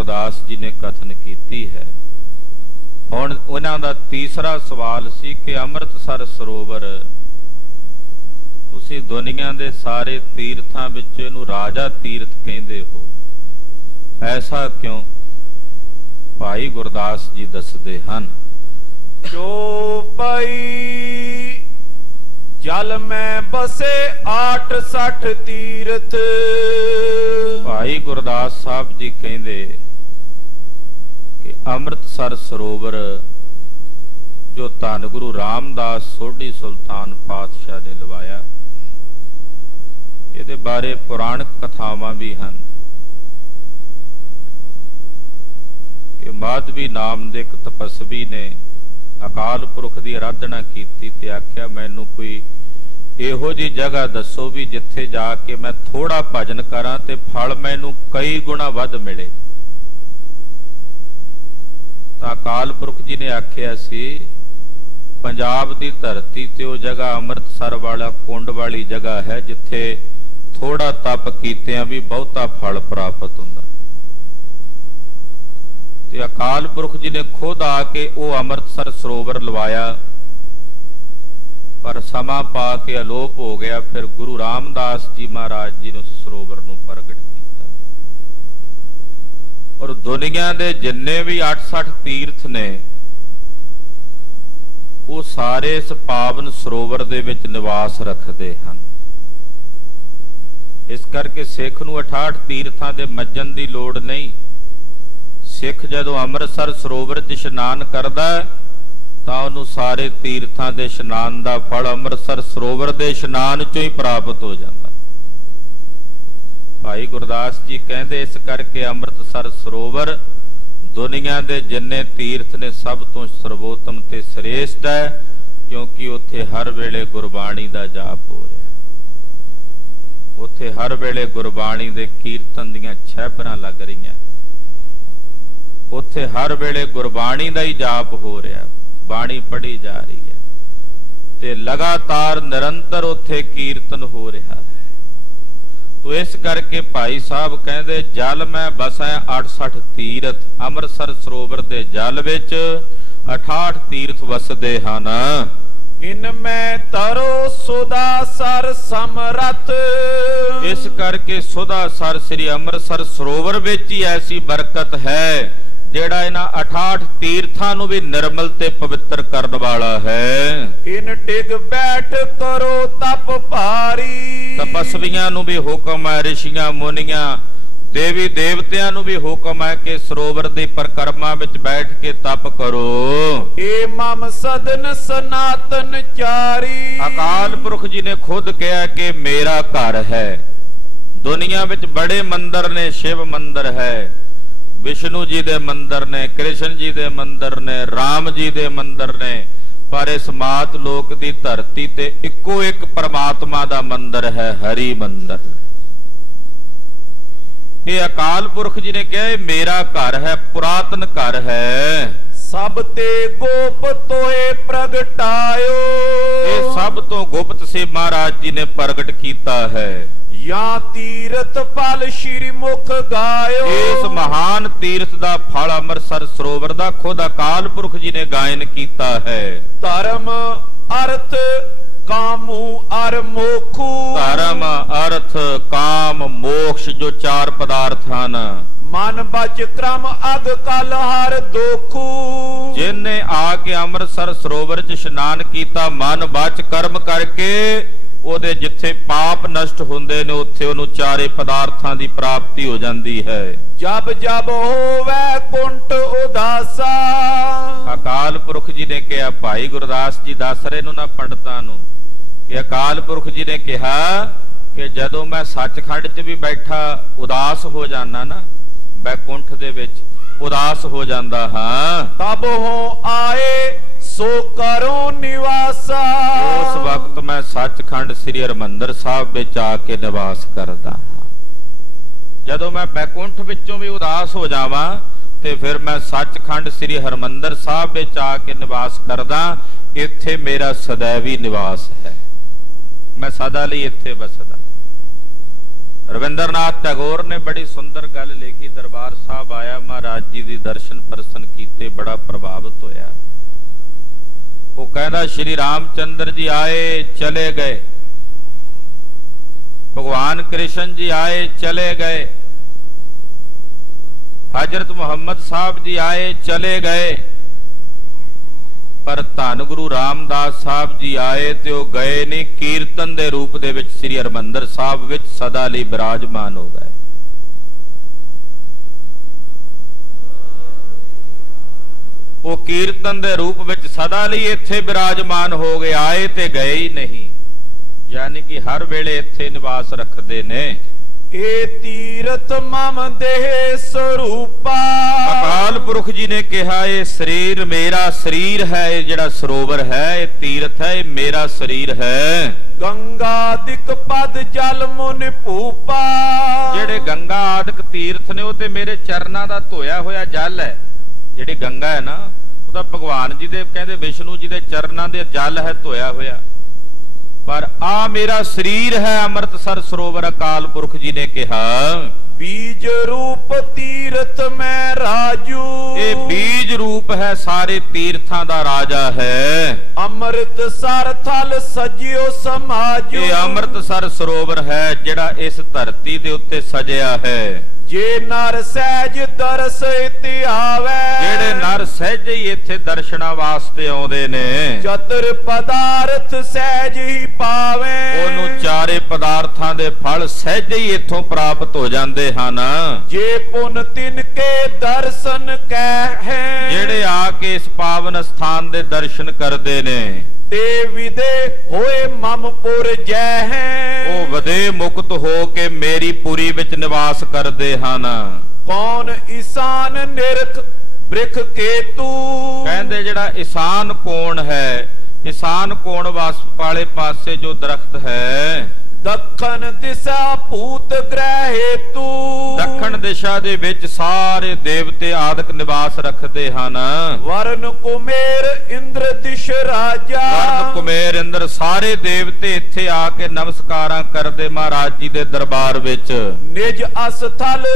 ਗੁਰਦਾਸ ਜੀ ਨੇ ਕਥਨ ਕੀਤੀ ਹੈ। ਹੁਣ ਉਹਨਾਂ ਦਾ ਤੀਸਰਾ ਸਵਾਲ ਸੀ ਕਿ ਅੰਮ੍ਰਿਤਸਰ ਸਰੋਵਰ ਤੁਸੀਂ ਦੁਨੀਆ ਦੇ ਸਾਰੇ ਤੀਰਥਾਂ ਵਿੱਚ ਇਹਨੂੰ ਰਾਜਾ ਤੀਰਥ ਕਹਿੰਦੇ ਹੋ। ਐਸਾ ਕਿਉਂ? ਭਾਈ ਗੁਰਦਾਸ ਜੀ ਦੱਸਦੇ ਹਨ। ਜੋ ਪਈ ਜਲ ਮੈਂ ਬਸੇ 860 ਤੀਰਥ। ਭਾਈ ਗੁਰਦਾਸ ਸਾਹਿਬ ਜੀ ਕਹਿੰਦੇ ਕਿ ਅੰਮ੍ਰਿਤਸਰ ਸਰੋਵਰ, ਜੋ ਧੰਨ ਗੁਰੂ ਰਾਮਦਾਸ ਸੋਢੀ ਸੁਲਤਾਨ ਪਾਤਸ਼ਾਹ ਨੇ ਲਵਾਇਆ। ਇਹਦੇ ਬਾਰੇ ਪੁਰਾਣਕ ਕਥਾਵਾਂ ਵੀ ਹਨ। ਕਿ ਮਾਧਵੀ ਨਾਮ ਦੇ ਇੱਕ ਤਪਸਵੀ ਨੇ ਅਕਾਲ ਪੁਰਖ ਦੀ ਆਰਾਧਨਾ ਕੀਤੀ ਤੇ ਆਖਿਆ, ਮੈਨੂੰ ਕੋਈ ਇਹੋ ਜੀ ਜਗ੍ਹਾ ਦੱਸੋ ਵੀ ਜਿੱਥੇ ਜਾ ਕੇ ਮੈਂ ਥੋੜਾ ਭਜਨ ਕਰਾਂ ਤੇ ਫਲ ਮੈਨੂੰ ਕਈ ਗੁਣਾ ਵੱਧ ਮਿਲੇ। ਤਾਂ ਅਕਾਲ ਪੁਰਖ ਜੀ ਨੇ ਆਖਿਆ ਸੀ, ਪੰਜਾਬ ਦੀ ਧਰਤੀ ਤੇ ਉਹ ਜਗ੍ਹਾ ਅੰਮ੍ਰਿਤਸਰ ਵਾਲਾ ਕੁੰਡ ਵਾਲੀ ਜਗ੍ਹਾ ਹੈ, ਜਿੱਥੇ ਥੋੜਾ ਤਪ ਕੀਤਿਆਂ ਵੀ ਬਹੁਤਾ ਫਲ ਪ੍ਰਾਪਤ ਹੁੰਦਾ। ਤੇ ਅਕਾਲ ਪੁਰਖ ਜੀ ਨੇ ਖੁਦ ਆ ਕੇ ਉਹ ਅੰਮ੍ਰਿਤਸਰ ਸਰੋਵਰ ਲਵਾਇਆ। ਪਰ ਸਮਾਂ ਪਾ ਕੇ ਅਲੋਪ ਹੋ ਗਿਆ, ਫਿਰ ਗੁਰੂ ਰਾਮਦਾਸ ਜੀ ਮਹਾਰਾਜ ਜੀ ਨੇ ਸਰੋਵਰ ਨੂੰ ਪ੍ਰਗਟ ਔਰ ਦੁਨੀਆ ਦੇ ਜਿੰਨੇ ਵੀ 68 ਤੀਰਥ ਨੇ, ਉਹ ਸਾਰੇ ਇਸ ਪਾਵਨ ਸਰੋਵਰ ਦੇ ਵਿੱਚ ਨਿਵਾਸ ਰੱਖਦੇ ਹਨ। ਇਸ ਕਰਕੇ ਸਿੱਖ ਨੂੰ 68 ਤੀਰਥਾਂ ਦੇ ਮੱਜਣ ਦੀ ਲੋੜ ਨਹੀਂ। ਸਿੱਖ ਜਦੋਂ ਅੰਮ੍ਰਿਤਸਰ ਸਰੋਵਰ 'ਚ ਇਸ਼ਨਾਨ ਕਰਦਾ ਤਾਂ ਉਹਨੂੰ ਸਾਰੇ ਤੀਰਥਾਂ ਦੇ ਇਸ਼ਨਾਨ ਦਾ ਫਲ ਅੰਮ੍ਰਿਤਸਰ ਸਰੋਵਰ ਦੇ ਇਸ਼ਨਾਨ 'ਚੋਂ ਹੀ ਪ੍ਰਾਪਤ ਹੋ ਜਾਂਦਾ ਭਾਈ ਗੁਰਦਾਸ ਜੀ ਕਹਿੰਦੇ ਇਸ ਕਰਕੇ ਅੰਮ੍ਰਿਤਸਰ ਸਰੋਵਰ ਦੁਨੀਆ ਦੇ ਜਿੰਨੇ ਤੀਰਥ ਨੇ ਸਭ ਤੋਂ ਸਰਵੋਤਮ ਤੇ ਸ੍ਰੇਸ਼ਟ ਹੈ, ਕਿਉਂਕਿ ਉੱਥੇ ਹਰ ਵੇਲੇ ਗੁਰਬਾਣੀ ਦਾ ਜਾਪ ਹੋ ਰਿਹਾ ਉੱਥੇ ਹਰ ਵੇਲੇ ਗੁਰਬਾਣੀ ਦੇ ਕੀਰਤਨ ਦੀਆਂ ਛੈਬਰਾਂ ਲੱਗ ਰਹੀਆਂ ਉੱਥੇ ਹਰ ਵੇਲੇ ਗੁਰਬਾਣੀ ਦਾ ਹੀ ਜਾਪ ਹੋ ਰਿਹਾ ਬਾਣੀ ਪੜ੍ਹੀ ਜਾ ਰਹੀ ਹੈ। ਤੇ ਲਗਾਤਾਰ ਨਿਰੰਤਰ ਉੱਥੇ ਕੀਰਤਨ ਹੋ ਰਿਹਾ ਹੈ। ਤੋ ਇਸ ਕਰਕੇ ਭਾਈ ਸਾਹਿਬ ਕਹਿੰਦੇ ਜਲ ਮੈਂ ਬਸੈ 68 ਤੀਰਥ ਅੰਮ੍ਰਿਤਸਰ ਸਰੋਵਰ ਦੇ ਜਲ ਵਿੱਚ 68 ਤੀਰਥ ਵਸਦੇ ਹਨ। ਇਨ ਮੈਂ ਤਰੋ ਸੁਦਾ ਸਰ ਸਮਰਥ। ਇਸ ਕਰਕੇ ਸੁਦਾ ਸਰ ਸ੍ਰੀ ਅੰਮ੍ਰਿਤਸਰ ਸਰੋਵਰ ਵਿੱਚ ਹੀ ਐਸੀ ਬਰਕਤ ਹੈ। ਜਿਹੜਾ ਇਹਨਾਂ 68 ਤੀਰਥਾਂ ਨੂੰ ਵੀ ਨਿਰਮਲ ਤੇ ਪਵਿੱਤਰ ਕਰਨ ਵਾਲਾ ਹੈ। ਇਨ ਟਿਗ ਬੈਠ ਕਰੋ ਤਪ ਭਾਰੀ। ਤਪਸਵੀਆਂ ਨੂੰ ਵੀ ਹੁਕਮ ਹੈ ਰਿਸ਼ੀਆਂ ਮੁਨੀਆਂ ਦੇਵੀ ਦੇਵਤਿਆਂ ਨੂੰ ਵੀ ਹੁਕਮ ਹੈ ਕਿ ਸਰੋਵਰ ਦੀ ਪਰਕਰਮਾ ਵਿੱਚ ਬੈਠ ਕੇ ਤਪ ਕਰੋ। ਏ ਮਮ ਸਦਨ ਸਨਾਤਨ ਚਾਰੀ। ਅਕਾਲ ਪੁਰਖ ਜੀ ਨੇ ਖੁਦ ਕਿਹਾ ਕਿ ਮੇਰਾ ਘਰ ਹੈ। ਦੁਨੀਆ ਵਿੱਚ ਬੜੇ ਮੰਦਰ ਨੇ ਸ਼ਿਵ ਮੰਦਰ ਹੈ। ਵਿਸ਼ਨੂੰ ਜੀ ਦੇ ਮੰਦਰ ਨੇ ਕ੍ਰਿਸ਼ਨ ਜੀ ਦੇ ਮੰਦਰ ਨੇ ਰਾਮ ਜੀ ਦੇ ਮੰਦਰ ਨੇ ਪਰ ਇਸ ਮਾਤ ਲੋਕ ਦੀ ਧਰਤੀ ਤੇ ਇੱਕੋ ਇੱਕ ਪਰਮਾਤਮਾ ਦਾ ਮੰਦਰ ਹੈ ਹਰੀ ਮੰਦਰ। ਇਹ ਅਕਾਲ ਪੁਰਖ ਜੀ ਨੇ ਕਿਹਾ ਇਹ ਮੇਰਾ ਘਰ ਹੈ ਪੁਰਾਤਨ ਘਰ ਹੈ। ਸਭ ਤੇ ਗੋਪ ਤੋਏ ਪ੍ਰਗਟਾਇਓ। ਇਹ ਸਭ ਤੋਂ ਗੁਪਤ ਸੇ ਮਹਾਰਾਜ ਜੀ ਨੇ ਪ੍ਰਗਟ ਕੀਤਾ ਹੈ। ਜਾਂ ਤੀਰਥ ਫਲ ਸ਼੍ਰੀ ਮੁਖ ਗਾਇਓ। ਇਸ ਮਹਾਨ ਤੀਰਥ ਦਾ ਫਲ ਅੰਮ੍ਰਿਤਸਰ ਸਰੋਵਰ ਦਾ ਖੁਦ ਅਕਾਲ ਪੁਰਖ ਜੀ ਨੇ ਗਾਇਨ ਕੀਤਾ ਹੈ। ਧਰਮ ਅਰਥ ਕਾਮੂ ਅਰ ਮੋਖੂ। ਧਰਮ ਅਰਥ ਕਾਮ ਮੋਕਸ਼ ਜੋ ਚਾਰ ਪਦਾਰਥ ਹਨ। ਮਨ ਬਚ ਕ੍ਰਮ ਅਗ ਕਲ ਹਰ ਦੋਖੂ। ਜਿਨਨੇ ਆ ਕੇ ਅੰਮ੍ਰਿਤਸਰ ਸਰੋਵਰ 'ਚ ਇਸ਼ਨਾਨ ਕੀਤਾ ਮਨ ਬਚ ਕਰਮ ਕਰਕੇ ਉਹਦੇ ਜਿੱਥੇ ਪਾਪ ਨਸ਼ਟ ਹੁੰਦੇ ਨੇ ਉੱਥੇ ਉਹਨੂੰ ਚਾਰੇ ਪਦਾਰਥਾਂ ਦੀ ਪ੍ਰਾਪਤੀ ਹੋ ਜਾਂਦੀ ਹੈ। ਜਬ ਜਬ ਹੋਵੇ ਕੁੰਟ ਉਦਾਸਾ। ਅਕਾਲ ਪੁਰਖ ਜੀ ਨੇ ਕਿਹਾ ਭਾਈ ਗੁਰਦਾਸ ਜੀ ਦੱਸ ਰਹੇ ਨੂੰ ਨਾ ਪੰਡਤਾਂ ਨੂੰ ਕਿ ਅਕਾਲ ਪੁਰਖ ਜੀ ਨੇ ਕਿਹਾ ਕਿ ਜਦੋਂ ਮੈਂ ਸੱਚਖੰਡ 'ਚ ਵੀ ਬੈਠਾ ਉਦਾਸ ਹੋ ਜਾਣਾ ਨਾ ਬੈਕੁੰਠ ਦੇ ਵਿੱਚ ਉਦਾਸ ਹੋ ਜਾਂਦਾ ਹਾਂ। ਤਬ ਹੋ ਆਏ ਸੋ ਕਰੋ ਸ੍ਰੀ ਹਰਮੰਦਰ ਸਾਹਿਬ ਵਿੱਚ ਆ ਕੇ ਨਿਵਾਸ ਕਰਦਾ ਹਾਂ। ਜਦੋਂ ਮੈਂ ਬੈਕੁੰਠ ਵਿੱਚੋਂ ਵੀ ਉਦਾਸ ਹੋ ਜਾਵਾਂ ਤੇ ਫਿਰ ਮੈਂ ਸੱਚਖੰਡ ਸ੍ਰੀ ਹਰਮੰਦਰ ਸਾਹਿਬ ਵਿੱਚ ਆ ਕੇ ਨਿਵਾਸ ਕਰਦਾ, ਇੱਥੇ ਮੇਰਾ ਸदैवी ਨਿਵਾਸ ਹੈ। ਮੈਂ ਸਦਾ ਲਈ ਇੱਥੇ ਬਸਦਾ ਰਵਿੰਦਰਨਾਥ ਟੈਗੋਰ ਨੇ ਬੜੀ ਸੁੰਦਰ ਗੱਲ ਲਿਖੀ। ਦਰਬਾਰ ਸਾਹਿਬ ਆਇਆ, ਮਹਾਰਾਜ ਜੀ ਦੀ ਦਰਸ਼ਨ ਪਰਸਨ ਕੀਤੇ, ਬੜਾ ਪ੍ਰਭਾਵਿਤ ਹੋਇਆ। ਉਹ ਕਹਿੰਦਾ, ਸ਼੍ਰੀ ਰਾਮਚੰਦਰ ਜੀ ਆਏ, ਚਲੇ ਗਏ। ਭਗਵਾਨ ਕ੍ਰਿਸ਼ਨ ਜੀ ਆਏ, ਚਲੇ ਗਏ। ਹਜ਼ਰਤ ਮੁਹੰਮਦ ਸਾਹਿਬ ਜੀ ਆਏ, ਚਲੇ ਗਏ। ਪਰ ਧੰਨ ਗੁਰੂ ਰਾਮਦਾਸ ਸਾਹਿਬ ਜੀ ਆਏ ਤੇ ਉਹ ਗਏ ਨਹੀਂ। ਕੀਰਤਨ ਦੇ ਰੂਪ ਦੇ ਵਿੱਚ ਸ੍ਰੀ ਹਰਮੰਦਰ ਸਾਹਿਬ ਵਿੱਚ ਸਦਾ ਲਈ ਬਿਰਾਜਮਾਨ ਹੋ ਗਏ। ਉਹ ਕੀਰਤਨ ਦੇ ਰੂਪ ਵਿੱਚ ਸਦਾ ਲਈ ਇੱਥੇ ਬਿਰਾਜਮਾਨ ਹੋ ਗਏ, ਆਏ ਤੇ ਗਏ ਹੀ ਨਹੀਂ। ਯਾਨੀ ਕਿ ਹਰ ਵੇਲੇ ਇੱਥੇ ਨਿਵਾਸ ਰੱਖਦੇ ਨੇ। ਏ ਤੀਰਥ ਮਮ ਦੇਹ ਸਰੂਪਾ। ਅਕਾਲ ਪੁਰਖ ਜੀ ਨੇ ਕਿਹਾ ਇਹ ਸਰੀਰ ਮੇਰਾ ਸਰੀਰ ਹੈ ਇਹ ਜਿਹੜਾ ਸਰੋਵਰ ਹੈ ਇਹ ਤੀਰਥ ਹੈ ਇਹ ਮੇਰਾ ਸਰੀਰ ਹੈ। ਗੰਗਾ ਦਿਕ ਪਦ ਜਲ ਮੁਨ ਭੂਪਾ। ਜਿਹੜੇ ਗੰਗਾ ਆਦਿਕ ਤੀਰਥ ਨੇ ਉਹ ਤੇ ਮੇਰੇ ਚਰਨਾਂ ਦਾ ਧੋਇਆ ਹੋਇਆ ਜਲ ਹੈ। ਜਿਹੜੀ ਗੰਗਾ ਹੈ ਨਾ ਉਹਦਾ ਭਗਵਾਨ ਜੀ ਦੇ ਕਹਿੰਦੇ ਵਿਸ਼ਨੂੰ ਜੀ ਦੇ ਚਰਨਾਂ ਦੇ ਜਲ ਹੈ ਧੋਇਆ ਹੋਇਆ। ਪਰ ਆ ਮੇਰਾ ਸਰੀਰ ਹੈ ਅੰਮ੍ਰਿਤਸਰ ਸਰੋਵਰ ਅਕਾਲ ਪੁਰਖ ਜੀ ਨੇ ਕਿਹਾ। ਬੀਜ ਰੂਪ ਤੀਰਥ ਮੈਂ ਰਾਜੂ। ਇਹ ਬੀਜ ਰੂਪ ਹੈ ਸਾਰੇ ਤੀਰਥਾਂ ਦਾ ਰਾਜਾ ਹੈ। ਅੰਮ੍ਰਿਤ ਸਰ ਥਲ ਸਜਿਓ ਸਮਾਜੂ। ਇਹ ਅੰਮ੍ਰਿਤਸਰ ਸਰੋਵਰ ਹੈ ਜਿਹੜਾ ਇਸ ਧਰਤੀ ਦੇ ਉੱਤੇ ਸਜਿਆ ਹੈ। ਜੇ ਨਰ ਸਹਿਜ ਦਰਸ ਇਤਿ ਆਵੈ ਜਿਹੜੇ ਨਰ ਸਹਿਜ ਹੀ ਇੱਥੇ ਦਰਸ਼ਨਾਂ ਵਾਸਤੇ ਆਉਂਦੇ ਨੇ ਚਤੁਰ ਪਦਾਰਥ ਸਹਿਜ ਹੀ ਪਾਵੇ। ਉਹਨੂੰ ਚਾਰੇ ਪਦਾਰਥਾਂ ਦੇ ਫਲ ਸਹਿਜ ਹੀ ਇੱਥੋਂ ਪ੍ਰਾਪਤ ਹੋ ਜਾਂਦੇ ਹਨ। ਜੇ ਪੁਨ ਤਿਨ ਕੇ ਦਰਸ਼ਨ ਕਹਿ। ਜਿਹੜੇ ਆ ਕੇ ਇਸ ਪਾਵਨ ਸਥਾਨ ਦੇ ਦਰਸ਼ਨ ਕਰਦੇ ਨੇ ਤੇ ਵਿਦੇ ਹੋਏ ਮਮਪੁਰ ਜੈ ਹੈ ਉਹ ਵਦੇ ਮੁਕਤ ਹੋ ਕੇ ਮੇਰੀ ਪੁਰੀ ਵਿੱਚ ਨਿਵਾਸ ਕਰਦੇ ਹਨ। ਕੌਣ ਈਸਾਨ ਨਿਰਖ ਬ੍ਰਿਖ ਕੇਤੂ? ਕਹਿੰਦੇ ਜਿਹੜਾ ਈਸਾਨ ਕੋਣ ਹੈ ਈਸਾਨ ਕੋਣ ਵਾਸ ਵਾਲੇ ਪਾਸੇ ਜੋ ਦਰਖਤ ਹੈ ਦੱਖਣ ਦਿਸ਼ਾ ਭੂਤ ਗ੍ਰਹਿ ਹੇਤੂ। ਦੱਖਣ ਦਿਸ਼ਾ ਦੇ ਵਿੱਚ ਸਾਰੇ ਦੇਵਤੇ ਆਦਿਕ ਨਿਵਾਸ ਰੱਖਦੇ ਹਨ। ਵਰਨ ਕੁਮੇਰ ਇੰਦਰ ਦਿਸ਼ ਰਾਜਾ। ਵਰਨ ਕੁਮੇਰ ਇੰਦਰ ਸਾਰੇ ਦੇਵਤੇ ਇੱਥੇ ਆ ਕੇ ਨਮਸਕਾਰਾਂ ਕਰਦੇ ਮਹਾਰਾਜ ਜੀ ਦੇ ਦਰਬਾਰ ਵਿੱਚ। ਨਿਜ ਅਸਥਲ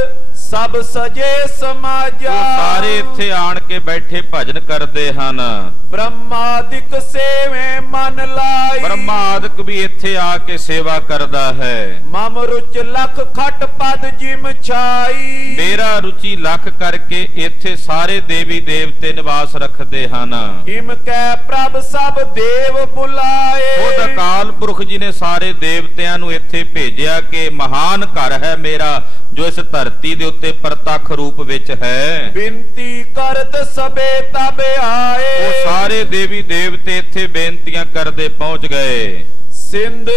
ਸਭ ਸਜੇ ਸਮਾਜਾ। ਸਾਰੇ ਇੱਥੇ ਆਣ ਕੇ ਬੈਠੇ ਭਜਨ ਕਰਦੇ ਹਨ। ਬ੍ਰਹਮਾਦਿਕ ਸੇਵੇ ਮਨ ਲਾਈ। ਬ੍ਰਹਮਾ ਆਦਿਕ ਵੀ ਇੱਥੇ ਆ ਕੇ ਸੇਵਾ ਕਰਦਾ ਹੈ। ਮਮ ਰੁਚ ਲਖ ਖਟ ਪਦ ਜਿਮ ਛਾਈ। ਮੇਰਾ ਰੁਚੀ ਲੱਖ ਕਰਕੇ ਇੱਥੇ ਸਾਰੇ ਦੇਵੀ ਦੇਵਤੇ ਨਿਵਾਸ ਰੱਖਦੇ ਹਨ। ਇਮ ਕੈ ਪ੍ਰਭ ਸਭ ਦੇਵ ਬੁਲਾਏ। ਉਹ ਅਕਾਲ ਪੁਰਖ ਜੀ ਨੇ ਸਾਰੇ ਦੇਵਤਿਆਂ ਨੂੰ ਇੱਥੇ ਭੇਜਿਆ ਕਿ ਮਹਾਨ ਘਰ ਹੈ ਮੇਰਾ ਜੋ ਇਸ ਧਰਤੀ ਦੇ ਉੱਤੇ ਪ੍ਰਤੱਖ ਰੂਪ ਵਿੱਚ ਹੈ। ਬਿੰਤੀ ਕਰਤ ਸਬੇ ਤਬ ਆਏ। ਉਹ ਸਾਰੇ ਦੇਵੀ ਦੇਵਤੇ ਇੱਥੇ ਬੇਨਤੀਆਂ ਕਰਦੇ ਪਹੁੰਚ ਗਏ। ਸਿੰਧ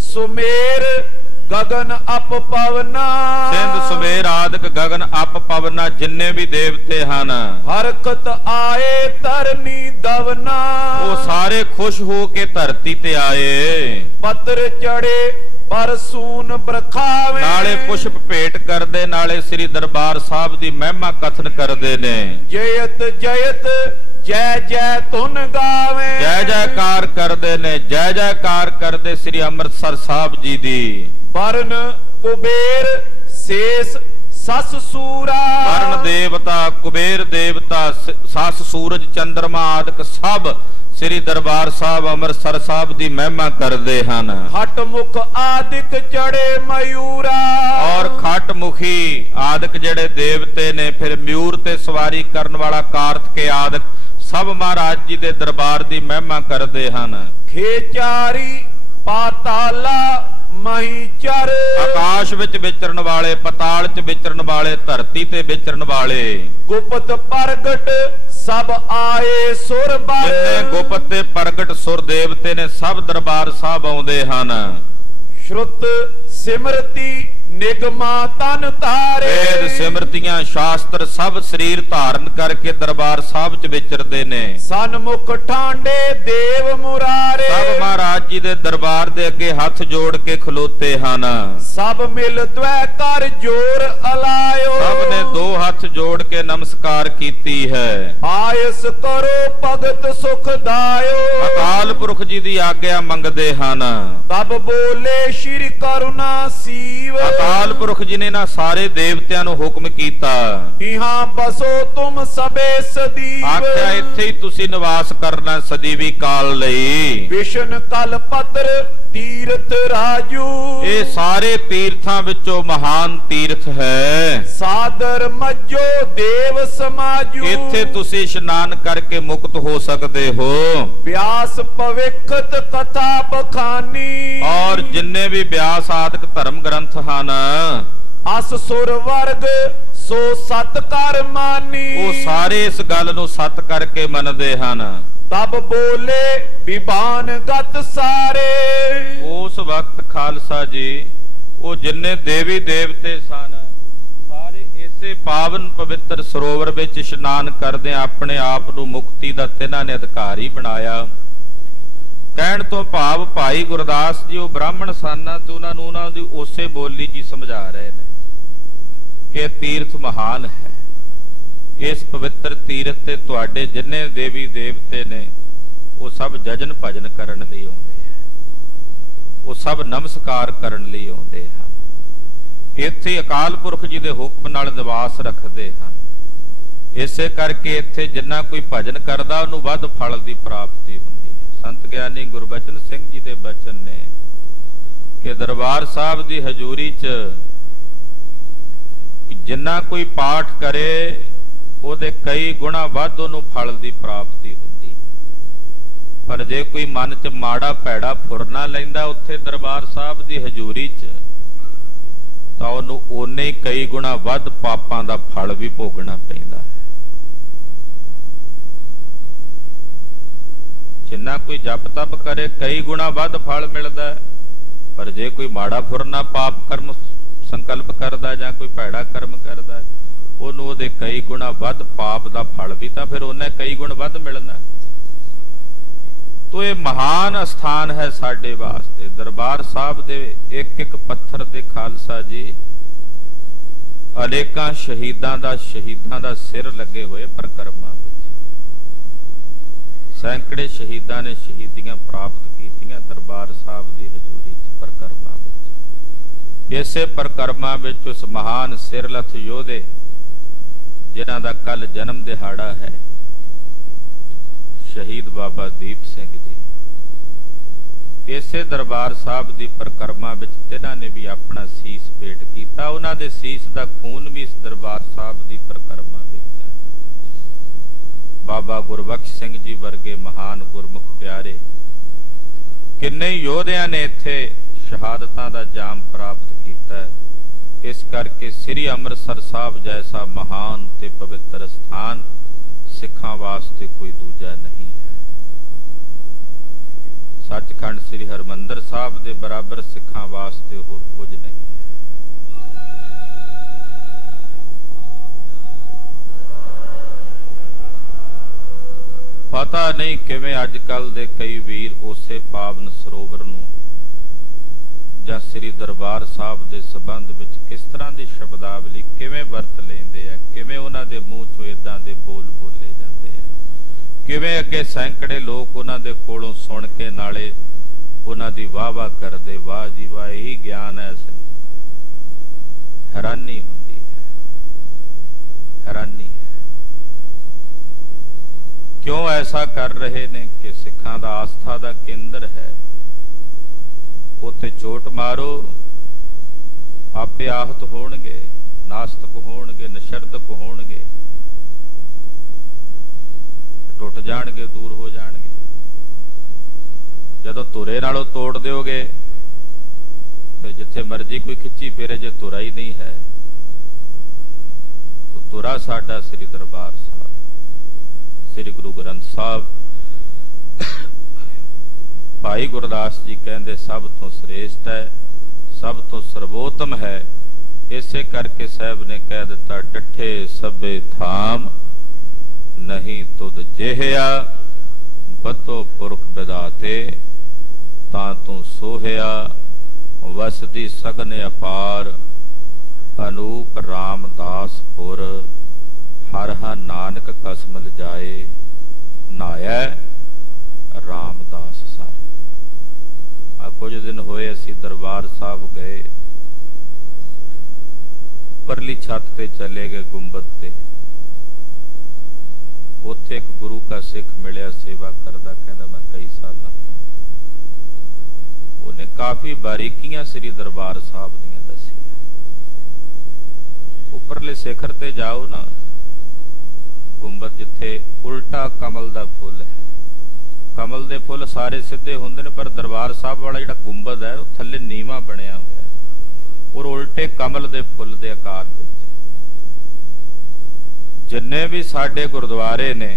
ਸੁਮੇਰ ਗਗਨ ਅਪ ਪਵਨਾ। ਸਿੰਧ ਸੁਮੇਰ ਆਦਿਕ ਗਗਨ ਅਪ ਪਵਨਾ ਜਿੰਨੇ ਵੀ ਦੇਵਤੇ ਹਨ। ਹਰਕਤ ਆਏ ਤਰਨੀ ਦਵਨਾ। ਉਹ ਸਾਰੇ ਖੁਸ਼ ਹੋ ਕੇ ਧਰਤੀ ਤੇ ਆਏ। ਪੱਤਰ ਚੜੇ ਪਰਸੂਨ ਬਰਖਾਵੇ। ਨਾਲੇ ਪੁਸ਼ਪ ਭੇਟ ਕਰਦੇ ਨਾਲੇ ਸ੍ਰੀ ਦਰਬਾਰ ਸਾਹਿਬ ਦੀ ਮਹਿਮਾ ਕਥਨ ਕਰਦੇ ਨੇ। ਜਯਤ ਜਯਤ ਜੈ ਜੈ ਧੁਨ ਗਾਵੇ। ਜੈ ਜੈਕਾਰ ਕਰਦੇ ਨੇ ਜੈ ਜੈਕਾਰ ਕਰਦੇ ਸ੍ਰੀ ਅੰਮ੍ਰਿਤਸਰ ਸਾਹਿਬ ਜੀ ਦੀ। ਵਰਨ ਕੁਬੇਰ ਸੇਸ ਸਸ ਸੂਰਾ। ਵਰਨ ਦੇਵਤਾ ਕੁਬੇਰ ਦੇਵਤਾ ਸੱਸ ਸੂਰਜ ਚੰਦਰਮਾ ਆਦਿਕ ਸਭ ਸ੍ਰੀ ਦਰਬਾਰ ਸਾਹਿਬ ਅੰਮ੍ਰਿਤਸਰ ਸਾਹਿਬ ਦੀ ਮਹਿਮਾ ਕਰਦੇ ਹਨ। ਹਟ ਮੁਖ ਆਦਿਕ ਚੜੇ ਮਯੂਰਾ। ਔਰ ਖੱਟ ਮੁਖੀ ਆਦਿਕ ਜਿਹੜੇ ਦੇਵਤੇ ਨੇ ਫਿਰ ਮਯੂਰ ਤੇ ਸਵਾਰੀ ਕਰਨ ਵਾਲਾ ਕਾਰਤਕੇ ਆਦਿਕ ਸਭ ਮਹਾਰਾਜ ਜੀ ਦੇ ਦਰਬਾਰ ਦੀ ਮਹਿਮਾ ਕਰਦੇ ਹਨ। ਖੇਚਾਰੀ ਪਾਤਾਲਾ ਮਹੀਚਰ ਆਕਾਸ਼ ਵਿੱਚ ਵਿਚਰਨ ਵਾਲੇ ਪਤਾਲ 'ਚ ਵਿਚਰਨ ਵਾਲੇ ਧਰਤੀ ਤੇ ਵਿਚਰਨ ਵਾਲੇ। ਗੁਪਤ ਪ੍ਰਗਟ ਸਭ ਆਏ ਸੁਰ ਬਰ। ਜਿੰਨੇ ਗੁਪਤ ਤੇ ਪ੍ਰਗਟ ਸੁਰ ਦੇਵਤੇ ਨੇ ਸਭ ਦਰਬਾਰ ਸਾਹਿਬ ਆਉਂਦੇ ਹਨ। ਸ਼ਰੁਤ ਸਿਮਰਤੀ ਨਿਗਮਾ ਤਨ ਤਾਰੇ। ਵੇਦ ਸਿਮਰਤੀਆਂ ਸ਼ਾਸਤਰ ਸਭ ਸਰੀਰ ਧਾਰਨ ਕਰਕੇ ਦਰਬਾਰ ਸਾਹਿਬ 'ਚ ਵਿਚਰਦੇ ਨੇ। ਸਨਮੁਖ ਠਾਂਡੇ ਦੇਵ ਮੁਰਾਰੇ। ਸਭ ਮਹਾਰਾਜ ਜੀ ਦੇ ਦਰਬਾਰ ਦੇ ਅੱਗੇ ਹੱਥ ਜੋੜ ਕੇ ਖਲੋਤੇ ਹਨ। ਸਭ ਮਿਲ ਦ્વੈ ਕਰ ਜੋਰ ਅਲਾਇਓ। ਸਭ ਨੇ ਦੋ ਹੱਥ ਜੋੜ ਕੇ ਨਮਸਕਾਰ ਕੀਤੀ ਹੈ। ਆਇਸ ਕਰੋ ਭਗਤ ਸੁਖ ਦਾਇਓ। ਅਕਾਲ ਪੁਰਖ ਜੀ ਦੀ ਆਗਿਆ ਮੰਗਦੇ ਹਨ। ਤਬ ਬੋਲੇ ਸ਼੍ਰੀ ਕਰੁਣਾ ਸੀਵ। ਅਕਾਲ ਪੁਰਖ ਜੀ ਨੇ ਨਾ ਸਾਰੇ ਦੇਵਤਿਆਂ ਨੂੰ ਹੁਕਮ ਕੀਤਾ। ਇਹਾਂ ਬਸੋ ਤੁਮ ਸਬੇ ਸਦੀਵ। ਆਖਿਆ ਇੱਥੇ ਹੀ ਤੁਸੀਂ ਨਿਵਾਸ ਕਰਨਾ ਸਦੀਵੀ ਕਾਲ ਲਈ। ਵਿਸ਼ਨ ਕਲ ਪਤਰ ਤੀਰਥ ਰਾਜੂ। ਇਹ ਸਾਰੇ ਤੀਰਥਾਂ ਵਿੱਚੋਂ ਮਹਾਨ ਤੀਰਥ ਹੈ। ਸਾਦਰ ਮੱਜੋ ਦੇਵ ਸਮਾਜੂ। ਇੱਥੇ ਤੁਸੀਂ ਇਸ਼ਨਾਨ ਕਰਕੇ ਮੁਕਤ ਹੋ ਸਕਦੇ ਹੋ। ਵਿਆਸ ਭਵਿੱਖਤ ਕਥਾ ਬਖਾਨੀ ਔਰ ਜਿੰਨੇ ਵੀ ਬਿਆਸ ਆਦਿਕ ਧਰਮ ਗ੍ਰੰਥ ਹਨ ਅਸ ਸੁਰ ਵਰਗ ਸੋ ਸਤ ਕਰ ਮਾਨੀ। ਉਹ ਸਾਰੇ ਇਸ ਗੱਲ ਨੂੰ ਸੱਤ ਕਰਕੇ ਮੰਨਦੇ ਹਨ। ਤਬ ਬੋਲੇ ਵਿਬਾਨ ਗਤ ਸਾਰੇ। ਉਸ ਵਕਤ ਖਾਲਸਾ ਜੀ ਉਹ ਜਿੰਨੇ ਦੇਵੀ ਦੇਵਤੇ ਸਨ ਸਾਰੇ ਇਸੇ ਪਾਵਨ ਪਵਿੱਤਰ ਸਰੋਵਰ ਵਿੱਚ ਇਸ਼ਨਾਨ ਕਰਦੇ ਆਪਣੇ ਆਪ ਨੂੰ ਮੁਕਤੀ ਦਾ ਤਿਨਾਂ ਨੇ ਅਧਿਕਾਰੀ ਬਣਾਇਆ। ਕਹਿਣ ਤੋਂ ਭਾਵ ਭਾਈ ਗੁਰਦਾਸ ਜੀ, ਉਹ ਬ੍ਰਾਹਮਣ ਸਨ ਤੇ ਉਹਨਾਂ ਨੂੰ ਉਹਨਾਂ ਦੀ ਉਸੇ ਬੋਲੀ 'ਚ ਹੀ ਸਮਝਾ ਰਹੇ ਨੇ ਕਿ ਇਹ ਤੀਰਥ ਮਹਾਨ ਹੈ। ਇਸ ਪਵਿੱਤਰ ਤੀਰਥ ਤੇ ਤੁਹਾਡੇ ਜਿੰਨੇ ਦੇਵੀ ਦੇਵਤੇ ਨੇ, ਉਹ ਸਭ ਜਜਨ ਭਜਨ ਕਰਨ ਲਈ ਆਉਂਦੇ ਆ। ਉਹ ਸਭ ਨਮਸਕਾਰ ਕਰਨ ਲਈ ਆਉਂਦੇ ਹਨ ਇੱਥੇ ਅਕਾਲ ਪੁਰਖ ਜੀ ਦੇ ਹੁਕਮ ਨਾਲ ਨਿਵਾਸ ਰੱਖਦੇ ਹਨ। ਇਸੇ ਕਰਕੇ ਇੱਥੇ ਜਿੰਨਾ ਕੋਈ ਭਜਨ ਕਰਦਾ, ਉਹਨੂੰ ਵੱਧ ਫਲ ਦੀ ਪ੍ਰਾਪਤੀ ਹੁੰਦੀ ਸੰਤ ਗਿਆਨੀ ਗੁਰਬਚਨ ਸਿੰਘ ਜੀ ਦੇ ਬਚਨ ਨੇ ਕਿ ਦਰਬਾਰ ਸਾਹਿਬ ਦੀ ਹਜ਼ੂਰੀ 'ਚ ਜਿੰਨਾ ਕੋਈ ਪਾਠ ਕਰੇ, ਉਹਦੇ ਕਈ ਗੁਣਾ ਵੱਧ ਉਹਨੂੰ ਫਲ ਦੀ ਪ੍ਰਾਪਤੀ ਹੁੰਦੀ। ਪਰ ਜੇ ਕੋਈ ਮਨ 'ਚ ਮਾੜਾ ਭੈੜਾ ਫੁਰਨਾ ਲੈਂਦਾ ਉੱਥੇ ਦਰਬਾਰ ਸਾਹਿਬ ਦੀ ਹਜ਼ੂਰੀ 'ਚ, ਤਾਂ ਉਹਨੂੰ ਓਨੇ ਕਈ ਗੁਣਾ ਵੱਧ ਪਾਪਾਂ ਦਾ ਫਲ ਵੀ ਭੋਗਣਾ ਪੈਂਦਾ ਹੈ ਜਿੰਨਾ ਕੋਈ ਜਪ ਤਪ ਕਰੇ, ਕਈ ਗੁਣਾ ਵੱਧ ਫਲ ਮਿਲਦਾ ਪਰ ਜੇ ਕੋਈ ਮਾੜਾ ਫੁਰਨਾ ਪਾਪ ਕਰਮ ਸੰਕਲਪ ਕਰਦਾ ਜਾਂ ਕੋਈ ਭੈੜਾ ਕਰਮ ਕਰਦਾ ਉਹਨੂੰ ਉਹਦੇ ਕਈ ਗੁਣਾ ਵੱਧ ਪਾਪ ਦਾ ਫਲ ਵੀ ਤਾਂ ਫਿਰ ਉਹਨੇ ਕਈ ਗੁਣ ਵੱਧ ਮਿਲਣਾ ਤੋ ਇਹ ਮਹਾਨ ਸਥਾਨ ਹੈ ਸਾਡੇ ਵਾਸਤੇ। ਦਰਬਾਰ ਸਾਹਿਬ ਦੇ ਇੱਕ ਇੱਕ ਪੱਥਰ ਤੇ ਖਾਲਸਾ ਜੀ, ਅਨੇਕਾਂ ਸ਼ਹੀਦਾਂ ਦਾ ਸ਼ਹੀਦਾਂ ਦਾ ਸਿਰ ਲੱਗੇ ਹੋਏ ਪ੍ਰਕਰਮਾਂ ਸੈਂਕੜੇ ਸ਼ਹੀਦਾਂ ਨੇ ਸ਼ਹੀਦੀਆਂ ਪ੍ਰਾਪਤ ਕੀਤੀਆਂ ਦਰਬਾਰ ਸਾਹਿਬ ਦੀ ਹਜ਼ੂਰੀ 'ਚ ਪ੍ਰਕਰਮਾਂ ਵਿੱਚ। ਇਸੇ ਪ੍ਰਕਰਮਾਂ ਵਿੱਚ ਉਸ ਮਹਾਨ ਸਿਰਲਥ ਯੋਧੇ, ਜਿਨ੍ਹਾਂ ਦਾ ਕੱਲ ਜਨਮ ਦਿਹਾੜਾ ਹੈ, ਸ਼ਹੀਦ ਬਾਬਾ ਦੀਪ ਸਿੰਘ ਜੀ। ਇਸੇ ਦਰਬਾਰ ਸਾਹਿਬ ਦੀ ਪ੍ਰਕਰਮਾ ਵਿੱਚ ਤਿਨਾਂ ਨੇ ਵੀ ਆਪਣਾ ਸੀਸ ਭੇਟ ਕੀਤਾ। ਉਹਨਾਂ ਦੇ ਸੀਸ ਦਾ ਖੂਨ ਵੀ ਇਸ ਦਰਬਾਰ ਸਾਹਿਬ ਦੀ ਪ੍ਰਕਰਮਾ ਬਾਬਾ ਗੁਰਬਖਸ਼ ਸਿੰਘ ਜੀ ਵਰਗੇ ਮਹਾਨ ਗੁਰਮੁਖ ਪਿਆਰੇ, ਕਿੰਨੇ ਯੋਧਿਆਂ ਨੇ ਇੱਥੇ ਸ਼ਹਾਦਤਾਂ ਦਾ ਜਾਮ ਪ੍ਰਾਪਤ ਕੀਤਾ। ਇਸ ਕਰਕੇ ਸ੍ਰੀ ਅੰਮ੍ਰਿਤਸਰ ਸਾਹਿਬ ਜੈਸਾ ਮਹਾਨ ਤੇ ਪਵਿੱਤਰ ਸਥਾਨ ਸਿੱਖਾਂ ਵਾਸਤੇ ਕੋਈ ਦੂਜਾ ਨਹੀਂ ਹੈ। ਸੱਚਖੰਡ ਸ੍ਰੀ ਹਰਮੰਦਰ ਸਾਹਿਬ ਦੇ ਬਰਾਬਰ ਸਿੱਖਾਂ ਵਾਸਤੇ ਹੋਰ ਕੁਝ ਨਹੀਂ ਪਤਾ ਨਹੀਂ ਕਿਵੇਂ ਅੱਜ ਕੱਲ ਦੇ ਕਈ ਵੀਰ ਉਸੇ ਪਾਵਨ ਸਰੋਵਰ ਨੂੰ ਜਾਂ ਸ੍ਰੀ ਦਰਬਾਰ ਸਾਹਿਬ ਦੇ ਸਬੰਧ ਵਿੱਚ ਕਿਸ ਤਰ੍ਹਾਂ ਦੀ ਸ਼ਬਦਾਵਲੀ ਕਿਵੇਂ ਵਰਤ ਲੈਂਦੇ ਆ, ਕਿਵੇਂ ਉਹਨਾਂ ਦੇ ਮੂੰਹ ਚੋਂ ਇਦਾਂ ਦੇ ਬੋਲ ਬੋਲੇ ਜਾਂਦੇ ਆ, ਕਿਵੇਂ ਅੱਗੇ ਸੈਂਕੜੇ ਲੋਕ ਉਹਨਾਂ ਦੇ ਕੋਲੋਂ ਸੁਣ ਕੇ ਨਾਲੇ ਉਹਨਾਂ ਦੀ ਵਾਹ ਵਾਹ ਕਰਦੇ, ਵਾਹ ਜੀ ਵਾਹ, ਇਹੀ ਗਿਆਨ ਹੈ ਹੈਰਾਨੀ ਹੁੰਦੀ ਹੈ। ਹੈਰਾਨੀ ਹੈ ਕਿਉਂ ਐਸਾ ਕਰ ਰਹੇ ਨੇ ਕਿ ਸਿੱਖਾਂ ਦਾ ਆਸਥਾ ਦਾ ਕੇਂਦਰ ਹੈ? ਉੱਥੇ ਚੋਟ ਮਾਰੋ, ਆਪੇ ਆਹਤ ਹੋਣਗੇ, ਨਾਸਤਕ ਹੋਣਗੇ, ਨਸ਼ਰਦਕ ਹੋਣਗੇ। ਟੁੱਟ ਜਾਣਗੇ, ਦੂਰ ਹੋ ਜਾਣਗੇ। ਜਦੋਂ ਧੁਰੇ ਨਾਲੋਂ ਤੋੜ ਦਿਓਗੇ, ਫਿਰ ਜਿੱਥੇ ਮਰਜ਼ੀ ਕੋਈ ਖਿੱਚੀ ਫੇਰੇ, ਜੇ ਧੁਰਾ ਹੀ ਨਹੀਂ ਹੈ, ਤਾਂ ਧੁਰਾ ਸਾਡਾ ਸ੍ਰੀ ਦਰਬਾਰ ਸਾਹਿਬ। ਸ੍ਰੀ ਗੁਰੂ ਗ੍ਰੰਥ ਸਾਹਿਬ। ਭਾਈ ਗੁਰਦਾਸ ਜੀ ਕਹਿੰਦੇ, ਸਭ ਤੋਂ ਸ੍ਰੇਸ਼ਟ ਹੈ, ਸਭ ਤੋਂ ਸਰਵੋਤਮ ਹੈ। ਇਸੇ ਕਰਕੇ ਸਾਹਿਬ ਨੇ ਕਹਿ ਦਿੱਤਾ, ਡੱਠੇ ਸਭੇ ਥਾਮ, ਨਹੀਂ ਤੁਧ ਜਿਹਿਆ, ਬਤੋ ਪੁਰਖ ਵਿਦਾਤੇ ਤਾਂ ਤੂੰ ਸੋਹਿਆ, ਵਸਦੀ ਸਗਨ ਅਪਾਰ ਅਨੂਪ ਰਾਮਦਾਸਪੁਰ ਹਰ ਹਾ ਨਾਨਕ ਲਜਾਏ ਨਾਇਐ ਰਾਮਦਾਸ ਸਰ। ਆ ਕੁਝ ਦਿਨ ਹੋਏ ਅਸੀਂ ਦਰਬਾਰ ਸਾਹਿਬ ਗਏ। ਉੱਪਰਲੀ ਛੱਤ ਤੇ ਚਲੇ ਗਏ ਗੁੰਬਦ ਤੇ। ਉੱਥੇ ਇੱਕ ਗੁਰੂ ਦਾ ਸਿੱਖ ਮਿਲਿਆ, ਸੇਵਾ ਕਰਦਾ, ਕਹਿੰਦਾ, ਮੈਂ ਕਈ ਸਾਲਾਂ ਤੋਂ ਉਹਨੇ ਕਾਫੀ ਬਾਰੀਕੀਆਂ ਸ੍ਰੀ ਦਰਬਾਰ ਸਾਹਿਬ ਦੀਆਂ ਦੱਸੀਆਂ। ਉੱਪਰਲੇ ਸਿਖਰ ਤੇ ਜਾਓ ਨਾ। ਗੁੰਬਦ ਜਿੱਥੇ ਉਲਟਾ ਕਮਲ ਦਾ ਫੁੱਲ ਹੈ। ਕਮਲ ਦੇ ਫੁੱਲ ਸਾਰੇ ਸਿੱਧੇ ਹੁੰਦੇ ਨੇ, ਪਰ ਦਰਬਾਰ ਸਾਹਿਬ ਵਾਲਾ ਜਿਹੜਾ ਗੁੰਬਦ ਹੈ, ਉਹ ਥੱਲੇ ਨੀਵਾ ਬਣਿਆ ਹੋਇਆ ਹੈ। ਔਰ ਉਲਟੇ ਕਮਲ ਦੇ ਫੁੱਲ ਦੇ ਆਕਾਰ ਵਿੱਚ ਜਿੰਨੇ ਵੀ ਸਾਡੇ ਗੁਰਦੁਆਰੇ ਨੇ,